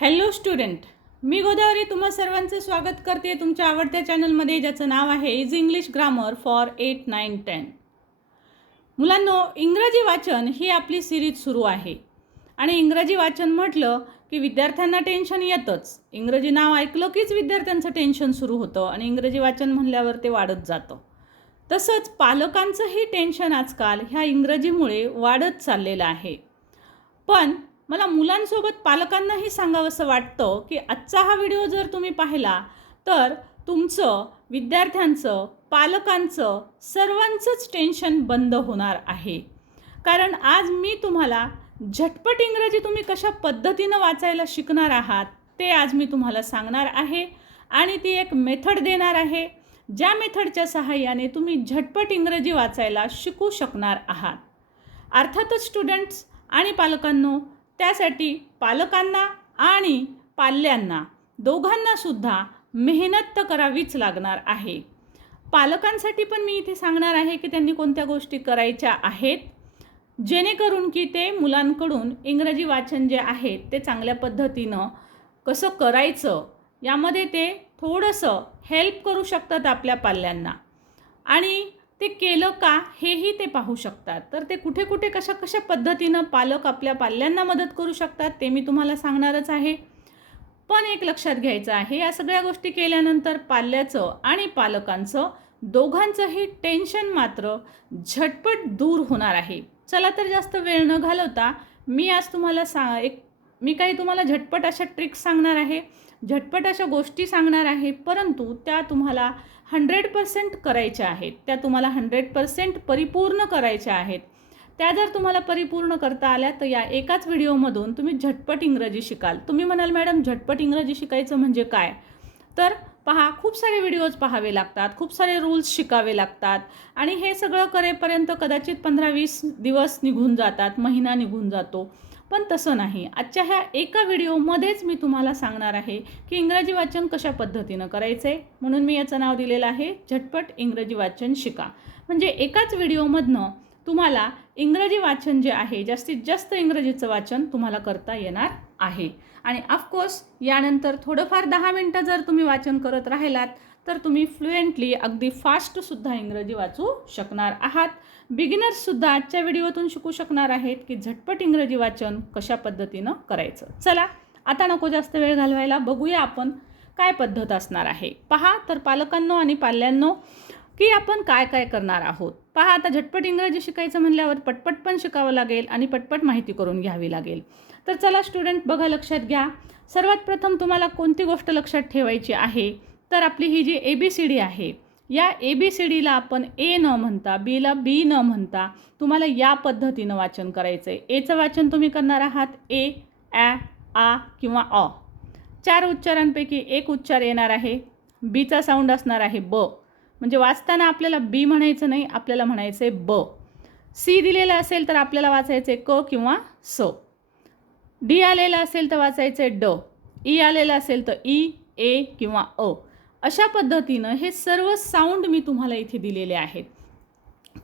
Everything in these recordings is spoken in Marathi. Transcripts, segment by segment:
हॅलो स्टुडंट मी गोदावरी तुम्हा सर्वांचे स्वागत करते तुमच्या आवडत्या चॅनलमध्ये ज्याचं नाव आहे is English grammar for eight nine ten मुलांनो इंग्रजी वाचन ही आपली सिरीज सुरू आहे. आणि इंग्रजी वाचन म्हटलं की विद्यार्थ्यांना टेन्शन येतंच. इंग्रजी नाव ऐकलं कीच विद्यार्थ्यांचं टेन्शन सुरू होतं आणि इंग्रजी वाचन म्हणल्यावर ते वाढत जातं. तसंच पालकांचंही टेन्शन आजकाल ह्या इंग्रजीमुळे वाढत चाललेलं आहे. पण मला मुलांसोबत पालकांनाही सांगावंसं वाटतं की आजचा हा व्हिडिओ जर तुम्ही पाहिला तर तुमचं विद्यार्थ्यांचं पालकांचं सर्वांचंच टेन्शन बंद होणार आहे. कारण आज मी तुम्हाला झटपट इंग्रजी तुम्ही कशा पद्धतीनं वाचायला शिकणार आहात ते आज मी तुम्हाला सांगणार आहे आणि ती एक मेथड देणार आहे ज्या मेथडच्या सहाय्याने तुम्ही झटपट इंग्रजी वाचायला शिकू शकणार आहात. अर्थातच स्टुडंट्स आणि पालकांनो त्यासाठी पालकांना आणि पाल्यांना दोघांनासुद्धा मेहनत तर करावीच लागणार आहे. पालकांसाठी पण मी इथे सांगणार आहे की त्यांनी कोणत्या गोष्टी करायच्या आहेत. जेणेकरून की ते मुलांकडून इंग्रजी वाचन जे आहे ते चांगल्या पद्धतीनं कसं करायचं यामध्ये ते थोडंसं हेल्प करू शकतात आपल्या पाल्यांना. आणि ते केलं का हेही ते पाहू शकतात. तर ते कुठे कुठे कशा कशा पद्धतीनं पालक आपल्या पाल्यांना मदत करू शकतात ते मी तुम्हाला सांगणारच आहे. पण एक लक्षात घ्यायचं आहे या सगळ्या गोष्टी केल्यानंतर पाल्याचं आणि पालकांचं दोघांचंही टेन्शन मात्र झटपट दूर होणार आहे. चला तर जास्त वेळ न घालवता मी आज तुम्हाला सा एक मी काही तुम्हाला झटपट अशा ट्रिक्स सांगणार आहे झटपट अशा गोष्टी सांगणार आहे परंतु त्या तुम्हाला हंड्रेड पर्सेंट करायच्या आहेत. त्या तुम्हाला हंड्रेड पर्सेंट परिपूर्ण करायच्या आहेत. त्या जर तुम्हाला परिपूर्ण करता आल्या तर या एकाच व्हिडिओमधून तुम्ही झटपट इंग्रजी शिकाल. तुम्ही म्हणाल मॅडम झटपट इंग्रजी शिकायचं म्हणजे काय? तर पहा खूप सारे व्हिडिओज पाहावे लागतात खूप सारे रूल्स शिकावे लागतात आणि हे सगळं करेपर्यंत कदाचित पंधरा वीस दिवस निघून जातात महिना निघून जातो. पण तसं नाही. आजच्या ह्या एका व्हिडिओमध्येच मी तुम्हाला सांगणार आहे की इंग्रजी वाचन कशा पद्धतीनं करायचं आहे म्हणून मी याचं नाव दिलेलं आहे झटपट इंग्रजी वाचन शिका. म्हणजे एकाच व्हिडिओमधनं तुम्हाला इंग्रजी वाचन जे आहे जास्तीत जास्त इंग्रजीचं वाचन तुम्हाला करता येणार आहे. आणि ऑफकोर्स यानंतर थोडंफार दहा मिनटं जर तुम्ही वाचन करत राहिलात तर तुम्ही फ्लुएंटली अगदी फास्टसुद्धा इंग्रजी वाचू शकणार आहात. बिगिनर्ससुद्धा आजच्या व्हिडिओतून शिकू शकणार आहेत की झटपट इंग्रजी वाचन कशा पद्धतीनं करायचं. चला आता नको जास्त वेळ घालवायला बघूया आपण काय पद्धत असणार आहे. पहा तर पालकांनो आणि पाल्यांनो की आपण काय काय करणार आहोत. पहा आता झटपट इंग्रजी शिकायचं म्हणल्यावर पटपट पण शिकावं लागेल आणि पटपट माहिती करून घ्यावी लागेल. तर चला स्टुडंट बघा लक्षात घ्या. सर्वात प्रथम तुम्हाला कोणती गोष्ट लक्षात ठेवायची आहे? तर आपली ही जी ए बी सी डी आहे या ए बी सी डीला आपण ए न म्हणता बीला बी न म्हणता तुम्हाला या पद्धतीनं वाचन करायचं आहे एचं वाचन तुम्ही करणार आहात ए ॲ आ किंवा अ. चार उच्चारांपैकी एक उच्चार येणार आहे. बीचा साऊंड असणार आहे ब. म्हणजे वाचताना आपल्याला बी म्हणायचं नाही आपल्याला म्हणायचं आहे ब. सी दिलेलं असेल तर आपल्याला वाचायचं आहे क किंवा स. डी आलेलं असेल तर वाचायचं आहे ड. ई आलेलं असेल तर e, ई ए किंवा अ. अशा पद्धतीनं हे सर्व साऊंड मी तुम्हाला इथे दिलेले आहेत.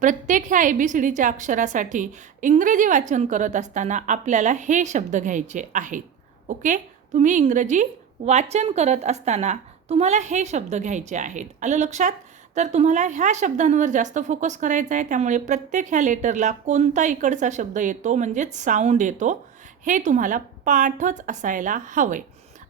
प्रत्येक ह्या ए बी सी डीच्या अक्षरासाठी इंग्रजी वाचन करत असताना आपल्याला हे शब्द घ्यायचे आहेत. ओके? तुम्ही इंग्रजी वाचन करत असताना तुम्हाला हे शब्द घ्यायचे आहेत. आलं लक्षात? तर तुम्हाला ह्या शब्दांवर जास्त फोकस करायचा आहे. त्यामुळे प्रत्येक ह्या लेटरला कोणता इकडचा शब्द येतो म्हणजेच साऊंड येतो हे तुम्हाला पाठच असायला हवं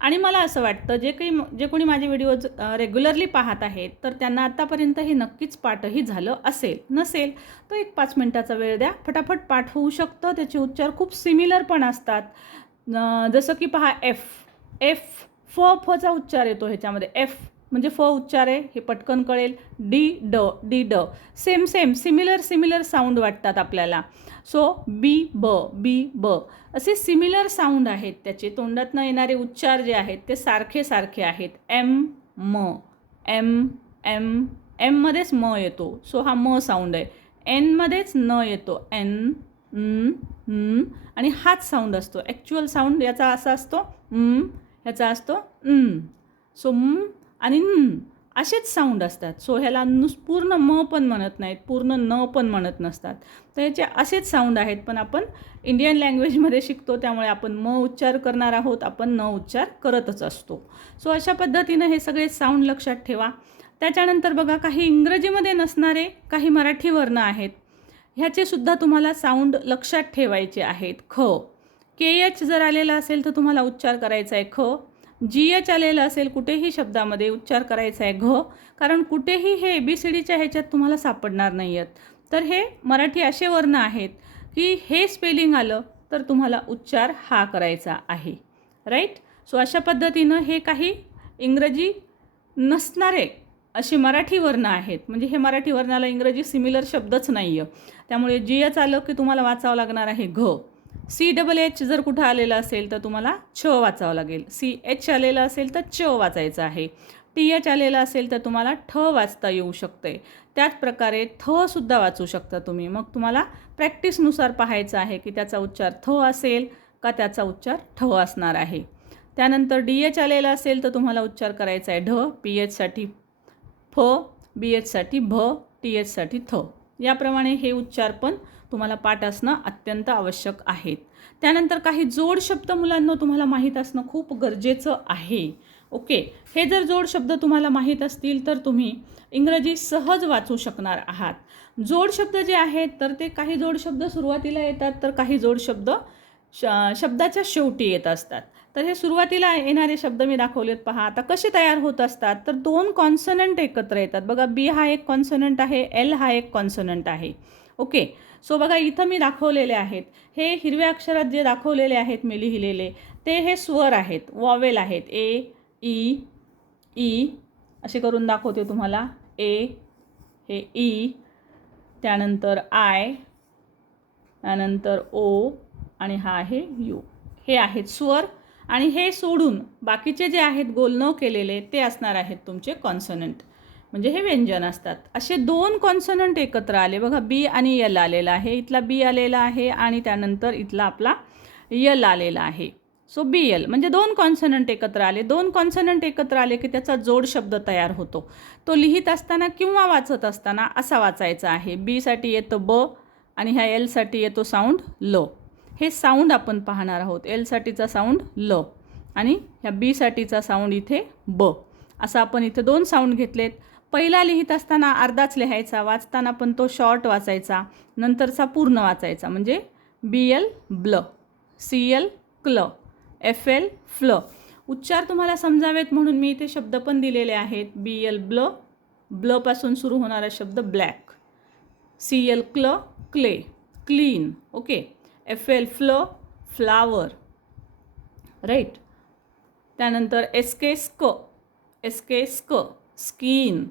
आणि मला असं वाटतं जे काही जे कोणी माझे व्हिडिओज रेग्युलरली पाहत आहेत तर त्यांना आत्तापर्यंत हे नक्कीच पाठही झालं असेल. नसेल तर एक पाच मिनटाचा वेळ द्या. फटाफट पाठ होऊ शकतं. त्याचे उच्चार खूप सिमिलर पण असतात. जसं की पहा एफ एफ फ फचा उच्चार येतो ह्याच्यामध्ये. एफ म्हणजे फ उच्चार आहे हे पटकन कळेल. डी ड डी ड. Same same similar similar sound वाटतात आपल्याला. सो बी ब बी ब. असे सिमिलर साऊंड आहेत त्याचे. तोंडातनं येणारे उच्चार जे आहेत ते सारखे सारखे आहेत. एम म. M M. एममध्येच म येतो. सो हा म साऊंड आहे. एनमध्येच न येतो. एन न, आणि हाच साऊंड असतो. ॲक्च्युअल साऊंड याचा असा असतो याचा ह्याचा असतो न. सो म आणि न. असेच साऊंड असतात. सो ह्याला नुस पूर्ण म पण म्हणत नाहीत पूर्ण न पण म्हणत नसतात. तर ह्याचे असेच साऊंड आहेत पण आपण इंडियन लँग्वेजमध्ये शिकतो त्यामुळे आपण म उच्चार करणार आहोत आपण न उच्चार करतच असतो. सो अशा पद्धतीनं हे सगळे साऊंड लक्षात ठेवा. त्याच्यानंतर बघा काही इंग्रजीमध्ये नसणारे काही मराठी वर्ण आहेत. ह्याचे सुद्धा तुम्हाला साऊंड लक्षात ठेवायचे आहेत. ख. के एच जर आलेला असेल तर तुम्हाला उच्चार करायचा आहे. ख. जी एच आलेलं असेल कुठेही शब्दामध्ये उच्चार करायचा आहे घ कारण कुठेही हे ए बी सी डीच्या ह्याच्यात तुम्हाला सापडणार नाही आहेत तर हे मराठी असे वर्ण आहेत की हे स्पेलिंग आलं तर तुम्हाला उच्चार हा करायचा आहे. राईट सो अशा पद्धतीनं हे काही इंग्रजी नसणारे असे मराठी वर्ण आहेत. म्हणजे हे मराठी वर्णाला इंग्रजी सिमिलर शब्दच नाही आहे त्यामुळे जी एच आलं की तुम्हाला वाचावं लागणार आहे घ. सी डबल एच जर कुठं आलेलं असेल तर तुम्हाला छ वाचावं लागेल. सी एच आलेलं असेल तर च वाचायचं आहे. टी एच आलेलं असेल तर तुम्हाला ठ वाचता येऊ शकते. त्याच प्रकारे थसुद्धा वाचू शकता तुम्ही. मग तुम्हाला प्रॅक्टिसनुसार पाहायचं आहे की त्याचा उच्चार थ असेल का त्याचा उच्चार ठ असणार आहे. त्यानंतर डी एच आलेलं असेल तर तुम्हाला उच्चार करायचा आहे ढ पी एचसाठी फ बी एचसाठी भ टी एचसाठी थ. याप्रमाणे हे उच्चार पण तुम्हाला पाठ असणं अत्यंत आवश्यक आहेत त्यानंतर काही जोड शब्द मुलांना तुम्हाला माहीत असणं खूप गरजेचं आहे. ओके? हे जर जोड शब्द तुम्हाला माहीत असतील तर तुम्ही इंग्रजी सहज वाचू शकणार आहात. जोड शब्द जे आहेत तर ते काही जोड शब्द सुरुवातीला येतात तर काही जोड शब्द श शब्दाच्या शेवटी येत असतात. तर हे सुरुवातीला येणारे शब्द मी दाखवलेत पहा. आता कसे तयार होत असतात? तर दोन कॉन्सनंट एकत्र येतात. बघा बी हा एक कॉन्सनंट आहे एल हा एक कॉन्सनंट आहे. ओके? सो बघा इथं मी दाखवलेले आहेत. हे हिरव्या अक्षरात जे दाखवलेले आहेत मी लिहिलेले ते हे स्वर आहेत वॉवेल आहेत. ए ई ई असे करून दाखवते तुम्हाला. ए हे ई त्यानंतर आय त्यानंतर ओ आणि हा आहे यू. हे आहेत स्वर आणि हे सोडून बाकीचे जे आहेत गोल न केलेले ते असणार आहेत तुमचे कॉन्सनंट म्हणजे हे व्यंजन असतात. असे दोन कॉन्सनंट एकत्र आले. बघा बी आणि यल आलेला आहे. इथला बी आलेला आहे आणि त्यानंतर इथला आपला यल आलेला आहे. सो बी यल म्हणजे दोन कॉन्सनंट एकत्र आले. दोन कॉन्सनंट एकत्र आले की त्याचा जोड शब्द तयार होतो. तो लिहित असताना किंवा वाचत असताना असा वाचायचा आहे. बीसाठी येतं ब आणि ह्या एलसाठी येतो साऊंड ल. हे साऊंड आपण पाहणार आहोत. एलसाठीचा साऊंड ल आणि ह्या बीसाठीचा साऊंड इथे ब. असं आपण इथे दोन साऊंड घेतलेत. पहिला लिहित असताना अर्धाच लिहायचा वाचताना पण तो शॉर्ट वाचायचा नंतरचा पूर्ण वाचायचा. म्हणजे बी एल ब्ल सी एल क्ल एफ एल फ्ल उच्चार तुम्हाला समजावेत म्हणून मी इथे शब्द पण दिलेले आहेत. बी एल ब्ल ब्लपासून सुरू होणारा शब्द ब्लॅक सी एल क्ल clay clean okay F L flu flower right त्यानंतर एस के स्क एस के स्क स्कीन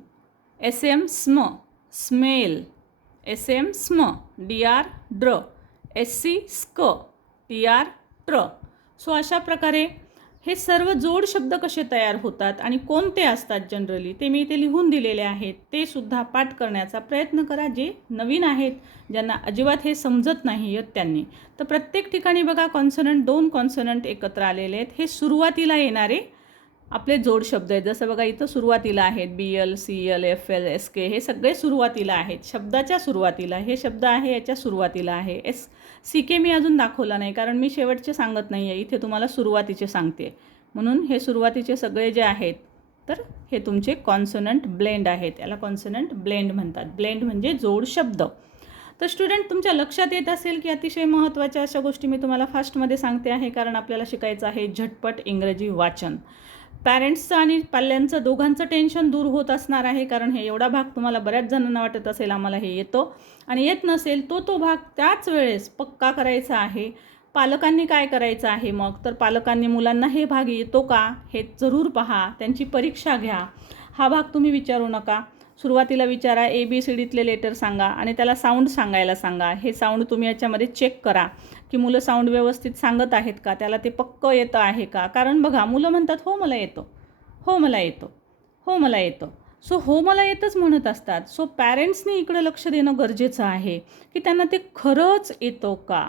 एस एम स्म स्मेल एस एम स्म डी आर ड्र एस सी स्क टी आर ट्र सो अशा प्रकारे हे सर्व जोड शब्द कसे तयार होतात आणि कोणते असतात जनरली ते मी इथे लिहून दिलेले आहेत. ते सुद्धा पाठ करण्याचा प्रयत्न करा जे नवीन आहेत ज्यांना अजिबात हे समजत नाही आहेत त्यांनी तर प्रत्येक ठिकाणी बघा कॉन्सनंट दोन कॉन्सनंट एकत्र आलेले आहेत. हे सुरुवातीला येणारे आपले जोड शब्द आहेत. जसं बघा इथं सुरुवातीला आहेत. B L C L F L S K हे सगळे सुरुवातीला आहेत. शब्दाच्या सुरुवातीला. हे शब्द आहे याच्या सुरुवातीला आहे. एस सी के मी अजून दाखवला नाही कारण मी शेवटचे सांगत नाही आहे इथे तुम्हाला सुरुवातीचे सांगते. म्हणून हे सुरुवातीचे सगळे जे आहेत तर हे तुमचे कॉन्सनंट ब्लेंड आहेत. याला कॉन्सनंट ब्लेंड म्हणतात. ब्लेंड म्हणजे जोड शब्द. तर स्टुडंट तुमच्या लक्षात येत असेल की अतिशय महत्त्वाच्या अशा गोष्टी मी तुम्हाला फास्टमध्ये सांगते आहे कारण आपल्याला शिकायचं आहे झटपट इंग्रजी वाचन. पॅरेंट्सचं आणि पाल्यांचं दोघांचं टेन्शन दूर होत असणार आहे कारण हे एवढा भाग तुम्हाला बऱ्याच जणांना वाटत असेल आम्हाला हे येतो. आणि येत नसेल तो तो भाग त्याच वेळेस पक्का करायचा आहे. पालकांनी काय करायचं आहे मग? तर पालकांनी मुलांना हे भाग येतो का? हे जरूर पहा. त्यांची परीक्षा घ्या. हा भाग तुम्ही विचारू नका. सुरुवातीला विचारा ए बी सी डीतले लेटर सांगा आणि त्याला साऊंड सांगायला सांगा. हे साऊंड तुम्ही याच्यामध्ये चेक करा की मुलं साऊंड व्यवस्थित सांगत आहेत का? त्याला ते पक्क येतं आहे का? कारण बघा मुलं म्हणतात हो मला येतो. हो मला येतो. हो मला येतं. सो हो मला येतच म्हणत असतात. सो पॅरेंट्सनी इकडं लक्ष देणं गरजेचं आहे की त्यांना ते खरंच येतो का?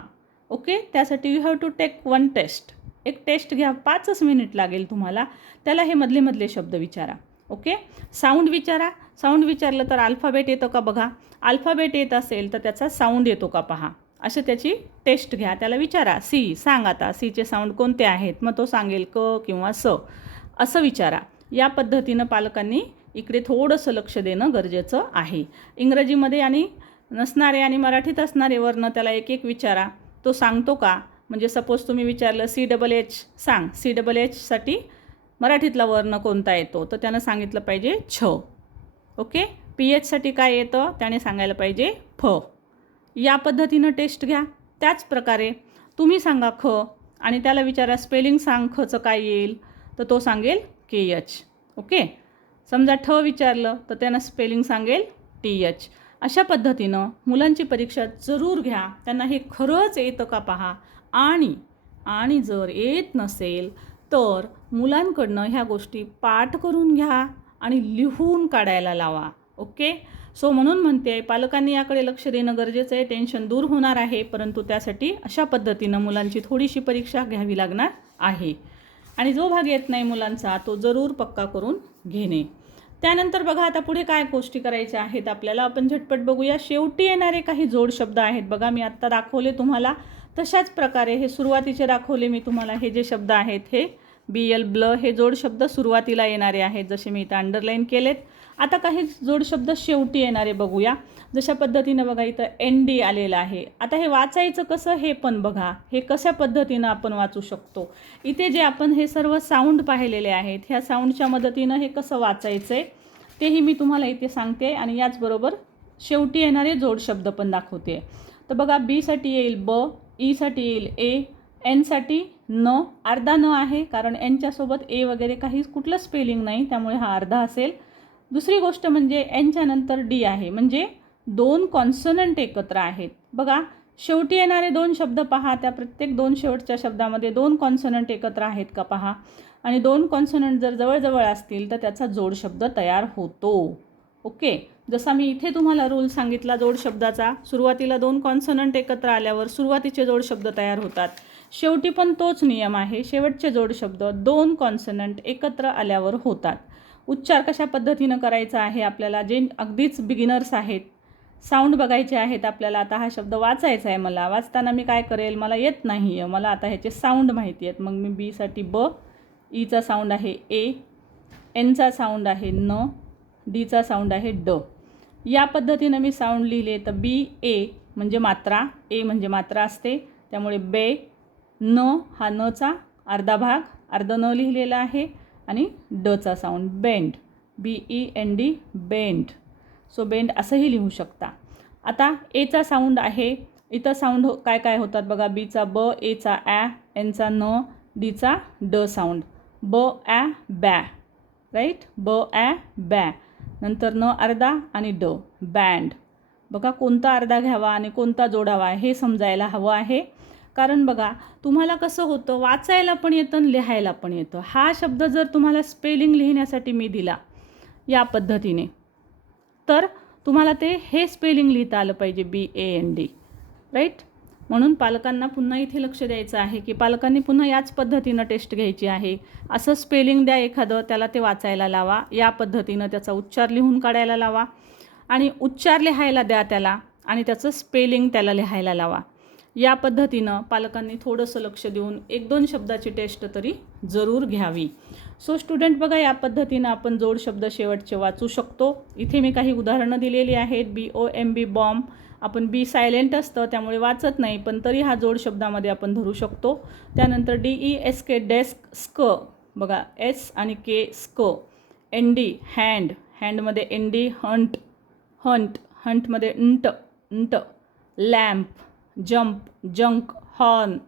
ओके त्यासाठी you have to take one test एक टेस्ट घ्या पाचच मिनिट लागेल तुम्हाला. त्याला हे मधले मधले शब्द विचारा. ओके साऊंड विचारा. साऊंड विचारलं तर अल्फाबेट येतो का बघा? अल्फाबेट येत असेल तर त्याचा साऊंड येतो का पहा. असे त्याची टेस्ट घ्या. त्याला विचारा. सी सांग आता. सीचे साऊंड कोणते आहेत? मग तो सांगेल क किंवा स. असं विचारा. या पद्धतीनं पालकांनी इकडे थोडंसं लक्ष देणं गरजेचं आहे. इंग्रजीमध्ये आणि नसणारे आणि मराठीत असणारे वर्ण त्याला एक एक विचारा. तो सांगतो का? म्हणजे सपोज तुम्ही विचारलं सी डबल एच सांग. सी डबल एचसाठी मराठीतला वर्ण कोणता येतो? तर त्यानं सांगितलं पाहिजे छ. ओके? पी एचसाठी काय येतं? त्याने सांगायला पाहिजे फ. या पद्धतीनं टेस्ट घ्या. त्याच प्रकारे तुम्ही सांगा ख आणि त्याला विचारा स्पेलिंग सांग खचं काय येईल? तर तो सांगेल के एच ओके? समजा ठ विचारलं तर त्यांना स्पेलिंग सांगेल टी एच अशा पद्धतीनं मुलांची परीक्षा जरूर घ्या. त्यांना हे खरंच येतं का पहा? आणि आणि जर येत नसेल तर मुलांकडनं ह्या गोष्टी पाठ करून घ्या. आणि लिहून काढायला लावा ओके? सो म्हणून म्हणते आहे पालकांनी याकडे लक्ष देणं गरजेचं आहे टेन्शन दूर होणार आहे परंतु त्यासाठी अशा पद्धतीनं मुलांची थोडीशी परीक्षा घ्यावी लागणार आहे. आणि जो भाग येत नाही मुलांचा तो जरूर पक्का करून घेणे. त्यानंतर बघा आता पुढे काय गोष्टी करायच्या आहेत आपल्याला. आपण झटपट बघूया. शेवटी येणारे काही जोड शब्द आहेत. बघा मी आत्ता दाखवले तुम्हाला. तशाच प्रकारे हे सुरुवातीचे दाखवले मी तुम्हाला. हे जे शब्द आहेत हे बी एल ब्ल हे जोडशब्द सुरुवातीला येणारे आहेत जसे मी इथं अंडरलाईन केलेत. आता काही जोडशब्द शेवटी येणारे बघूया. जशा पद्धतीनं बघा इथं एन डी आलेलं आहे. आता हे वाचायचं कसं हे पण बघा. हे कशा पद्धतीनं आपण वाचू शकतो? इथे जे आपण हे सर्व साऊंड पाहिलेले आहेत ह्या साऊंडच्या मदतीनं हे कसं वाचायचं आहे तेही मी तुम्हाला इथे सांगते आणि याचबरोबर शेवटी येणारे जोडशब्द पण दाखवते. तर बघा बीसाठी येईल ब e ईसाठी येईल ए एनसाठी न अर्धा न आहे कारण एनच्यासोबत ए वगैरे काही कुठलं स्पेलिंग नाही त्यामुळे हा अर्धा असेल. दुसरी गोष्ट म्हणजे एनच्या नंतर डी आहे म्हणजे दोन कॉन्सनंट एकत्र आहेत. बघा शेवटी येणारे दोन शब्द पहा त्या प्रत्येक दोन शेवटच्या शब्दामध्ये दोन कॉन्सनंट एकत्र आहेत का पहा. आणि दोन कॉन्सनंट जर जवळजवळ असतील तर त्याचा जोड शब्द तयार होतो. ओके? जसा मी इथे तुम्हाला रूल सांगितला जोड शब्दाचा सुरुवातीला दोन कॉन्सनंट एकत्र आल्यावर सुरुवातीचे जोड शब्द तयार होतात. शेवटी पण तोच नियम आहे. शेवटचे जोड शब्द दोन कॉन्सनंट एकत्र आल्यावर होतात. उच्चार कशा पद्धतीनं करायचा आहे आपल्याला? जे अगदीच बिगिनर्स आहेत साऊंड बघायचे आहेत आपल्याला आता हा शब्द वाचायचा आहे मला. वाचताना मी काय करेल? मला येत नाही आहे मला आता ह्याचे साऊंड माहिती आहेत. मग मी बीसाठी ब e ईचा साऊंड आहे ए एनचा साऊंड आहे न डीचा साऊंड आहे ड. या पद्धतीनं मी साऊंड लिहिले तर बी ए म्हणजे मात्रा. ए म्हणजे मात्रा असते. त्यामुळे बे न हा नचा अर्धा भाग अर्धा न लिहिलेला आहे आणि डचा sound bend B E N D bend so bend असंही लिहू शकता. आता एचा साऊंड आहे. इथं साऊंड हो- काय काय होतात बघा. बीचा ब एचा ॲ एनचा न डीचा ड साऊंड ब ॲ बॅ राईट ब ॲ बॅ नंतर न अर्धा आणि ड बँड बघा कोणता अर्धा घ्यावा आणि कोणता जोडावा हे समजायला हवं आहे. कारण बघा तुम्हाला कसं होतं वाचायला पण येतं आणि लिहायला पण येतं. हा शब्द जर तुम्हाला स्पेलिंग लिहिण्यासाठी मी दिला या पद्धतीने तर तुम्हाला ते हे स्पेलिंग लिहिता आलं पाहिजे B A N D right म्हणून पालकांना पुन्हा इथे लक्ष द्यायचं आहे की पालकांनी पुन्हा याच पद्धतीनं टेस्ट घ्यायची आहे. असं स्पेलिंग द्या एखादं त्याला ते वाचायला लावा. या पद्धतीनं त्याचा उच्चार लिहून काढायला लावा. आणि उच्चार लिहायला द्या त्याला आणि त्याचं स्पेलिंग त्याला लिहायला लावा. या पद्धतीनं पालकांनी थोडंसं लक्ष देऊन एक दोन शब्दाची टेस्ट तरी जरूर घ्यावी. सो स्टुडंट बघा या पद्धतीनं आपण जोड शब्द शेवटचे वाचू शकतो. इथे मी काही उदाहरणं दिलेली आहेत. बी ओ एम बी बॉम्ब आपण बी सायलेंट असतं त्यामुळे वाचत नाही पण तरी हा जोड शब्दामध्ये आपण धरू शकतो. त्यानंतर D E S K desk स्क बघा एस आणि के स्क N D hand हँडमध्ये N D hunt hunt हंटमध्ये aunt aunt lamp jump junk horn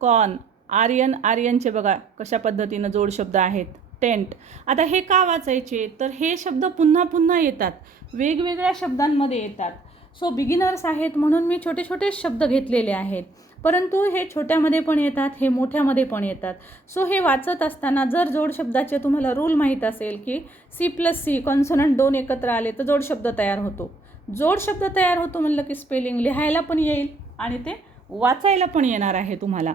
corn Aryan. आर्यनचे बघा कशा पद्धतीनं जोड शब्द आहेत. टेंट. आता हे का वाचायचे? तर हे शब्द पुन्हा पुन्हा येतात. वेगवेगळ्या शब्दांमध्ये येतात. सो बिगिनर्स आहेत म्हणून मी छोटे छोटे शब्द घेतलेले आहेत. परंतु हे छोट्यामध्ये पण येतात हे मोठ्यामध्ये पण येतात. सो हे वाचत असताना जर जोडशब्दाचे तुम्हाला रूल माहीत असेल की सी प्लस सी कॉन्सनंट दोन एकत्र आले तर जोडशब्द तयार होतो. जोडशब्द तयार होतो म्हणलं की स्पेलिंग लिहायला पण येईल. आणि ते वाचायला पण येणार आहे तुम्हाला.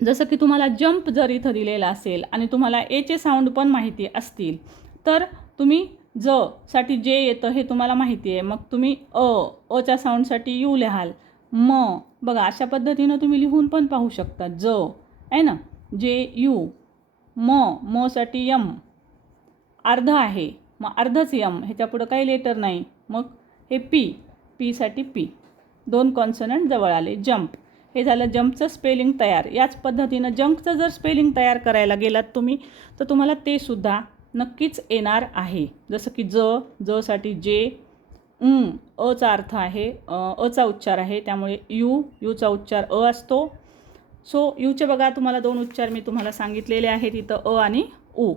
जसं की तुम्हाला जंप जर इथं दिलेला असेल आणि तुम्हाला एचे साऊंड पण माहिती असतील तर तुम्ही ज साठी जे येतं हे तुम्हाला माहिती आहे. मग तुम्ही अ अच्या साऊंडसाठी यू लिहाल. म बघा अशा पद्धतीनं तुम्ही लिहून पण पाहू शकता. ज आहे ना? जे यू. म मसाठी यम. अर्ध आहे. मग अर्धच यम. ह्याच्या पुढं काही लेटर नाही. मग हे पी पीसाठी पी दोन कॉन्सनंट जवळ आले. जंप हे झालं जंपचं स्पेलिंग तयार. याच पद्धतीनं जंकचं जर स्पेलिंग तयार करायला गेलात तुम्ही तर तुम्हाला ते सुद्धा नक्कीच येणार आहे. जसं की ज जसाठी जे उं अचा अर्थ आहे अ, अचा उच्चार आहे त्यामुळे यू यूचा उच्चार अ असतो. सो यूचे बघा तुम्हाला दोन उच्चार मी तुम्हाला सांगितलेले आहेत इथं अ आणि उ.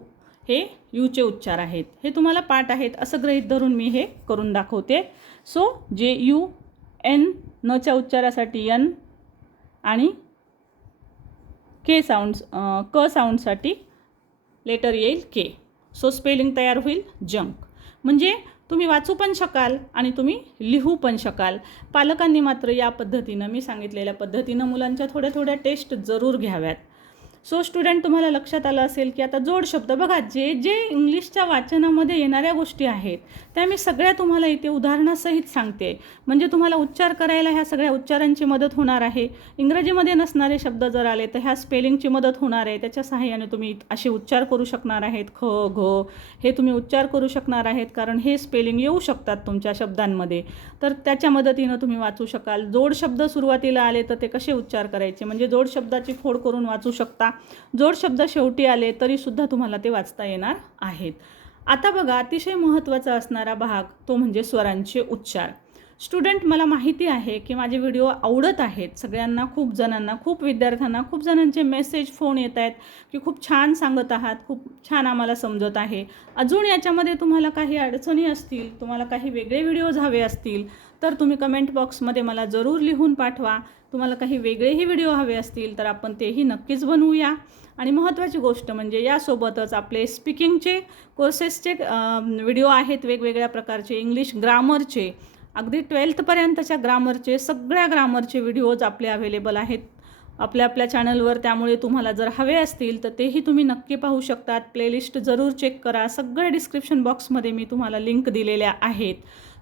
हे यूचे उच्चार आहेत. हे तुम्हाला पाठ आहेत असं गृहीत धरून मी हे करून दाखवते. सो जे यू एन नच्या उच्चारासाठी एन आणि के साऊंड्स क साऊंडसाठी लेटर येईल के. सो स्पेलिंग तयार होईल जंक म्हणजे तुम्ही वाचू पण शकाल आणि तुम्ही लिहू पण शकाल. पालकांनी मात्र या पद्धतीनं मी सांगितलेल्या पद्धतीनं मुलांच्या थोड्या थोड्या टेस्ट जरूर घ्याव्यात. सो स्टुडंट तुम्हाला लक्षात आलं असेल की आता जोड शब्द बघा जे जे इंग्लिशच्या वाचनामध्ये येणाऱ्या गोष्टी आहेत त्या मी सगळ्या तुम्हाला इथे उदाहरणासहित सांगते. म्हणजे तुम्हाला उच्चार करायला ह्या सगळ्या उच्चारांची मदत होणार आहे. इंग्रजीमध्ये नसणारे शब्द जर आले तर ह्या स्पेलिंगची मदत होणार आहे. त्याच्या सहाय्याने तुम्ही असे उच्चार करू शकणार आहेत. ख घ हे तुम्ही उच्चार करू शकणार आहेत कारण हे स्पेलिंग येऊ शकतात तुमच्या शब्दांमध्ये. तर त्याच्या मदतीनं तुम्ही वाचू शकाल. जोड शब्द सुरुवातीला आले तर ते कसे उच्चार करायचे? म्हणजे जोड शब्दाची फोड करून वाचू शकता. जोड शब्द शेवटी आले तरीसुद्धा तुम्हाला ते वाचता येणार आहेत. आता बघा अतिशय महत्त्वाचा असणारा भाग तो म्हणजे स्वरांचे उच्चार. स्टुडंट मला माहिती आहे की माझे व्हिडिओ आवडत आहेत. सगळ्यांना खूप जणांना खूप विद्यार्थ्यांना खूप जणांचे मेसेज फोन येत आहेत की खूप छान सांगत आहात खूप छान आम्हाला समजत आहे. अजून याच्यामध्ये तुम्हाला काही अडचणी असतील तुम्हाला काही वेगळे व्हिडिओज हवे असतील तर तुम्ही कमेंट बॉक्समध्ये मला जरूर लिहून पाठवा. तुम्हाला काही वेगळेही व्हिडिओ हवे असतील तर आपण तेही नक्कीच बनवूया. आणि महत्त्वाची गोष्ट म्हणजे यासोबतच आपले स्पीकिंगचे कोर्सेसचे व्हिडिओ आहेत वेगवेगळ्या प्रकारचे इंग्लिश ग्रामरचे अगदी ट्वेल्थपर्यंतच्या ग्रामरचे सगळ्या ग्रामरचे व्हिडिओज आपले अवेलेबल आहेत. आपल्या आपल्या चॅनलवर त्यामुळे तुम्हाला जर हवे असतील तर तेही तुम्ही नक्की पाहू शकतात. प्लेलिस्ट जरूर चेक करा. सगळे डिस्क्रिप्शन बॉक्समध्ये मी तुम्हाला लिंक दिलेल्या आहेत.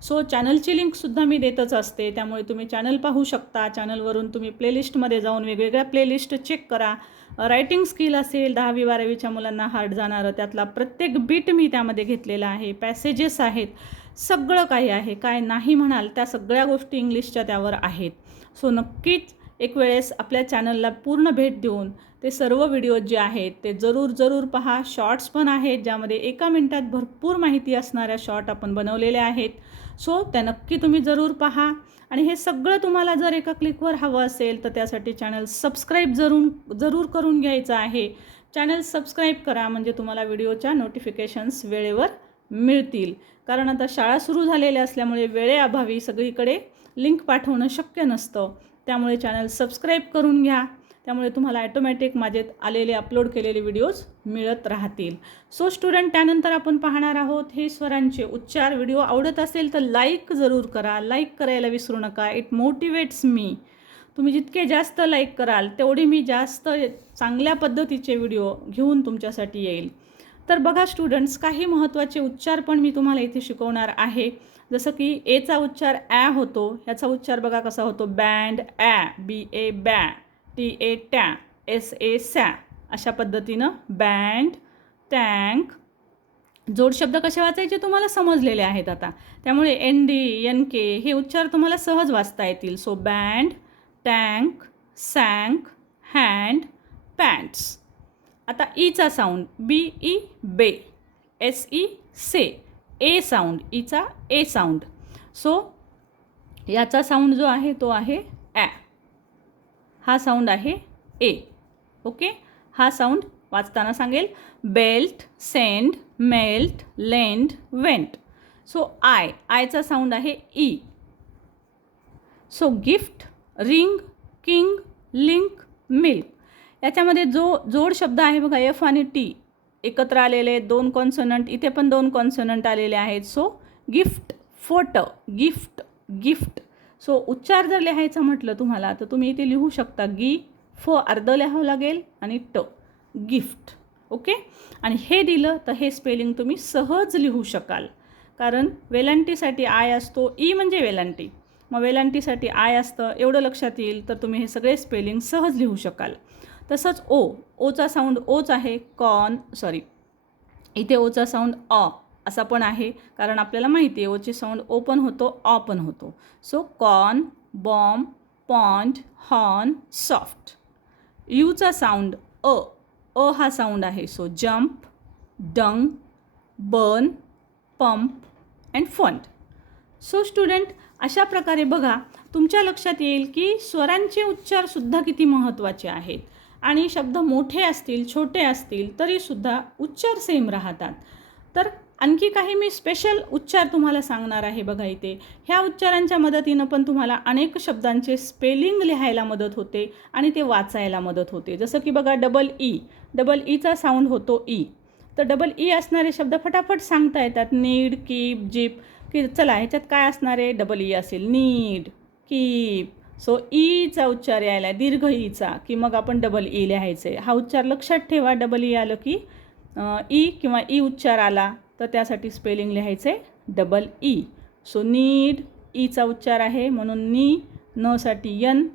सो चॅनलची लिंकसुद्धा मी देतच असते. त्यामुळे तुम्ही चॅनल पाहू शकता. चॅनलवरून तुम्ही प्लेलिस्टमध्ये जाऊन वेगवेगळ्या प्लेलिस्ट चेक करा. रायटिंग स्किल असेल दहावी बारावीच्या मुलांना हार्ड जाणारं त्यातला प्रत्येक बीट मी त्यामध्ये घेतलेला आहे. पॅसेजेस आहेत. सगळं काही आहे. काय नाही म्हणाल त्या सगळ्या गोष्टी इंग्लिशच्या त्यावर आहेत. सो नक्कीच एक वेळेस आपल्या चॅनलला पूर्ण भेट देऊन ते सर्व व्हिडिओ जे आहेत ते जरूर जरूर पहा. शॉर्ट्स पण आहेत ज्यामध्ये एका मिनटात भरपूर माहिती असणाऱ्या शॉर्ट आपण बनवलेल्या आहेत. सो त्या नक्की तुम्ही जरूर पहा. आणि हे सगळं तुम्हाला जर एका क्लिकवर हवं असेल तर त्यासाठी चॅनल सबस्क्राईब जरूर जरूर करून घ्यायचं आहे. चॅनल सबस्क्राईब करा म्हणजे तुम्हाला व्हिडिओच्या नोटिफिकेशन्स वेळेवर मिळतील. कारण आता शाळा सुरू झालेल्या असल्यामुळे वेळेअभावी सगळीकडे लिंक पाठवणं शक्य नसतं. त्यामुळे चॅनल सबस्क्राईब करून घ्या. त्यामुळे तुम्हाला ॲटोमॅटिक माझे आलेले अपलोड केलेले व्हिडिओज मिळत राहतील. सो स्टुडंट त्यानंतर आपण पाहणार आहोत हे स्वरांचे उच्चार. व्हिडिओ आवडत असेल तर लाईक जरूर करा. लाईक करायला विसरू नका. इट मोटिवेट्स मी तुम्ही जितके जास्त लाईक कराल तेवढे मी जास्त चांगल्या पद्धतीचे व्हिडिओ घेऊन तुमच्यासाठी येईल. तर बघा स्टुडंट्स काही महत्त्वाचे उच्चार पण मी तुम्हाला इथे शिकवणार आहे. जसं की एचा उच्चार ॲ होतो ह्याचा उच्चार बघा कसा होतो. बँड ॲ बी ए बॅ टी ए टॅ एस ए सॅ अशा पद्धतीनं बँड टँक जोड शब्द कसे वाचायचे तुम्हाला समजलेले आहेत आता. त्यामुळे एन डी एन के हे उच्चार तुम्हाला सहज वाचता येतील. So band tank sank hand pants. आता e ईचा साऊंड बी ई e, बे एस ई से. ए साऊंड ईचा ए साऊंड सो याचा साऊंड जो आहे तो आहे ॲ हा साऊंड आहे ए ओके हा साऊंड वाचताना सांगेल. Belt send melt lend went so I आयचा साऊंड आहे E so gift ring king link milk याच्यामध्ये जो जोड शब्द आहे बघा एफ आणि टी एकत्र आलेले आहेत दोन कॉन्सनंट इथे पण दोन कॉन्सनंट आलेले आहेत. सो गिफ्ट फोट गिफ्ट गिफ्ट सो उच्चार जर लिहायचा म्हटलं तुम्हाला तर तुम्ही इथे लिहू शकता गी फ अर्ध लिहावं लागेल आणि ट गिफ्ट ओके आणि हे दिलं तर हे स्पेलिंग तुम्ही सहज लिहू शकाल. कारण वेलांटीसाठी आय असतो ई म्हणजे वेलांटी. मग वेलांटीसाठी आय असतं एवढं लक्षात येईल तर तुम्ही हे सगळे स्पेलिंग सहज लिहू शकाल. तसंच ओ ओचा साऊंड ओच आहे कॉन सॉरी इथे ओचा साऊंड अ असा पण आहे कारण आपल्याला माहिती आहे ओचे साऊंड ओ पण होतो अ पण होतो. So con bomb pond horn soft. यूचा sound अ अ हा साऊंड आहे. So jump dung burn pump and fund. So student अशा प्रकारे बघा तुमच्या लक्षात येईल की स्वरांचे उच्चारसुद्धा किती महत्त्वाचे आहेत. आणि शब्द मोठे असतील छोटे असतील तरीसुद्धा उच्चार सेम राहतात. तर आणखी काही मी स्पेशल उच्चार तुम्हाला सांगणार आहे बघा इथे. ह्या उच्चारांच्या मदतीनं पण तुम्हाला अनेक शब्दांचे स्पेलिंग लिहायला मदत होते आणि ते वाचायला मदत होते. जसं की बघा डबल ई डबल ईचा साऊंड होतो ई तर डबल ई e असणारे शब्द फटाफट सांगता येतात. नीड कीप जीप की चला ह्याच्यात काय असणार आहे? डबल ई e असेल. Need keep. सो ईचा e उच्चार यायला दीर्घ e ईचा की मग आपण डबल ई e लिहायचे. हा उच्चार लक्षात ठेवा डबल ई आलं की ई किंवा ई उच्चार आला तर त्यासाठी स्पेलिंग लिहायचे डबल ई सो नीड ईचा उच्चार आहे म्हणून नी नसाठी यन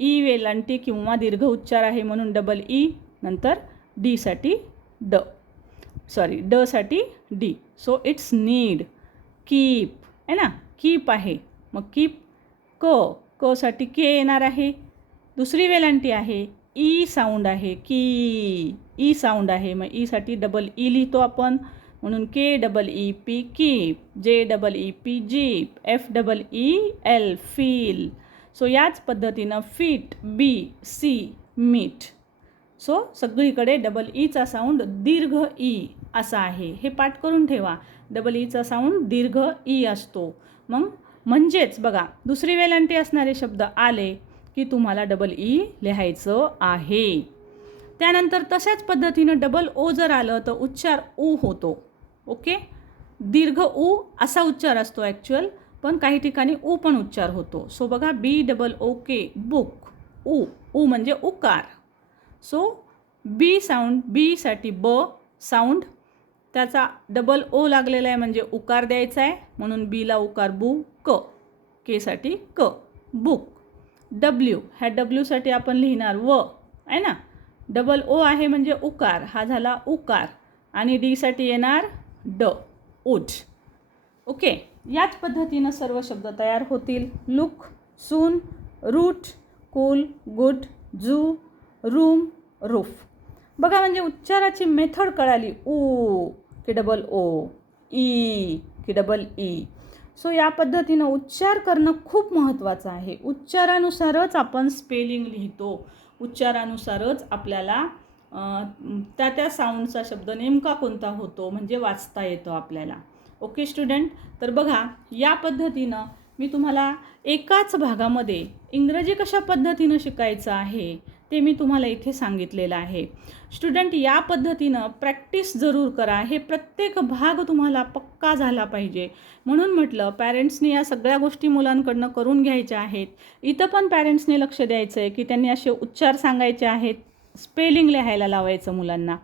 ई वेलांटी किंवा दीर्घ उच्चार आहे म्हणून डबल ई नंतर डीसाठी ड sorry डसाठी D so it's need keep आहे ना? कीप आहे. मग कीप क कसाठी के येणार आहे? दुसरी वेलांटी आहे. ई साऊंड आहे की ई साऊंड आहे. मग ईसाठी डबल ई e लिहितो आपण. म्हणून K double E P keep J double E P jeep F double E L feel so याच पद्धतीनं feet bee see meet so सगळीकडे डबल ईचा e साऊंड दीर्घ ई असा आहे. हे पाठ करून ठेवा. डबल ईचा साऊंड दीर्घ ई असतो. मग म्हणजेच बघा दुसरी वेलांटी असणारे शब्द आले की तुम्हाला डबल ई e लिहायचं आहे. त्यानंतर तशाच पद्धतीनं डबल ओ जर आलं तर उच्चार ऊ होतो. ओके? दीर्घ ऊ असा उच्चार असतो ॲक्च्युअल पण काही ठिकाणी ऊ पण उच्चार होतो. सो बघा बी डबल ओ के बुक ऊ ऊ म्हणजे उकार. सो बी साऊंड बीसाठी ब साऊंड त्याचा डबल ओ लागलेला आहे म्हणजे उकार द्यायचा आहे. म्हणून बीला उकार बू. क केसाठी क. बुक डब्ल्यू ह्या डब्ल्यूसाठी आपण लिहिणार व आहे ना? डबल ओ आहे म्हणजे उकार. हा झाला उकार. आणि डीसाठी येणार ड उठ ओके याच पद्धतीनं सर्व शब्द तयार होतील. Look soon root cool good zoo room roof बघा म्हणजे उच्चाराची मेथड कळाली. ऊ की डबल ओ ई की डबल ई e. सो या पद्धतीनं उच्चार करणं खूप महत्त्वाचं आहे. उच्चारानुसारच आपण स्पेलिंग लिहितो. उच्चारानुसारच आपल्याला त्या त्या साऊंडचा शब्द नेमका कोणता होतो म्हणजे वाचता येतो आपल्याला. ओके स्टुडंट तर बघा या पद्धतीनं मी तुम्हाला एकाच भागामध्ये इंग्रजी कशा पद्धतीनं शिकायचं आहे? ते मी तुम्हाला इथे सांगितलेलं आहे. स्टुडंट या पद्धतीनं प्रॅक्टिस जरूर करा. हे प्रत्येक भाग तुम्हाला पक्का झाला पाहिजे. म्हणून म्हटलं पॅरेंट्सनी या सगळ्या गोष्टी मुलांकडनं करून घ्यायच्या आहेत. इथं पण पॅरेंट्सने लक्ष द्यायचं आहे की त्यांनी असे उच्चार सांगायचे आहेत. स्पेलिंग लिहायला लावायचं मुलांना.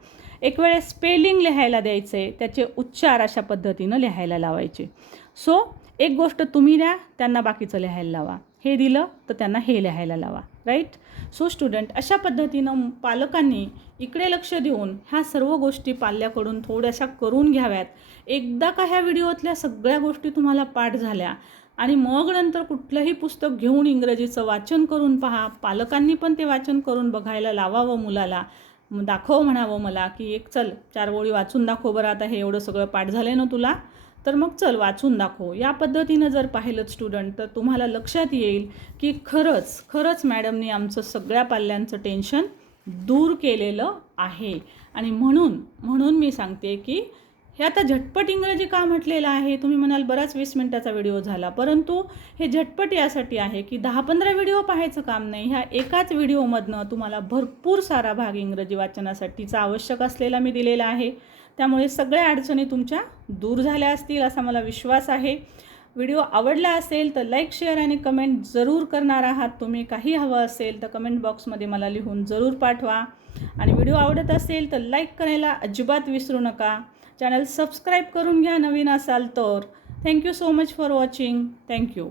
एक वेळेस स्पेलिंग लिहायला द्यायचं आहे त्याचे उच्चार अशा पद्धतीनं लिहायला लावायचे. सो एक गोष्ट तुम्ही द्या त्यांना बाकीचं लिहायला लावा. हे दिलं तर त्यांना हे लिहायला लावा. राईट सो स्टुडंट अशा पद्धतीनं पालकांनी इकडे लक्ष देऊन ह्या सर्व गोष्टी पाल्याकडून थोड्याशा करून घ्याव्यात. एकदा का ह्या व्हिडिओतल्या सगळ्या गोष्टी तुम्हाला पाठ झाल्या आणि मग नंतर कुठलंही पुस्तक घेऊन इंग्रजीचं वाचन करून पहा पालकांनी पण ते वाचन करून बघायला लावावं मुलाला. दाखव म्हणावं मला की एक चल चार ओळी वाचून दाखव बरं आता हे एवढं सगळं पाठ झालं ना तुला? तर मग चल वाचून दाखव. या पद्धतीनं जर पाहिलं स्टुडंट तर तुम्हाला लक्षात येईल की खरंच खरंच मॅडमनी आमचं सगळ्या पाल्यांचं टेन्शन दूर केलेलं आहे. आणि म्हणून म्हणून मी सांगते की हे आता झटपट इंग्रजी का म्हटलेलं आहे? तुम्ही म्हणाल बराच वीस मिनटाचा व्हिडिओ झाला. परंतु हे झटपट यासाठी आहे की दहा पंधरा व्हिडिओ पाहायचं काम नाही. ह्या एकाच व्हिडिओमधनं तुम्हाला भरपूर सारा भाग इंग्रजी वाचनासाठीचा आवश्यक असलेला मी दिलेला आहे. त्यामुळे सगळ्या अडचणी तुमच्या दूर झाल्या असतील असा मला विश्वास आहे. व्हिडिओ आवडला असेल तर लाईक शेअर आणि कमेंट जरूर करणार आहात. तुम्ही काही हवं असेल तर कमेंट बॉक्समध्ये मला लिहून जरूर पाठवा. आणि व्हिडिओ आवडत असेल तर लाईक करायला अजिबात विसरू नका. चॅनल सबस्क्राईब करून घ्या नवीन असाल तर. Thank you so much for watching. Thank you.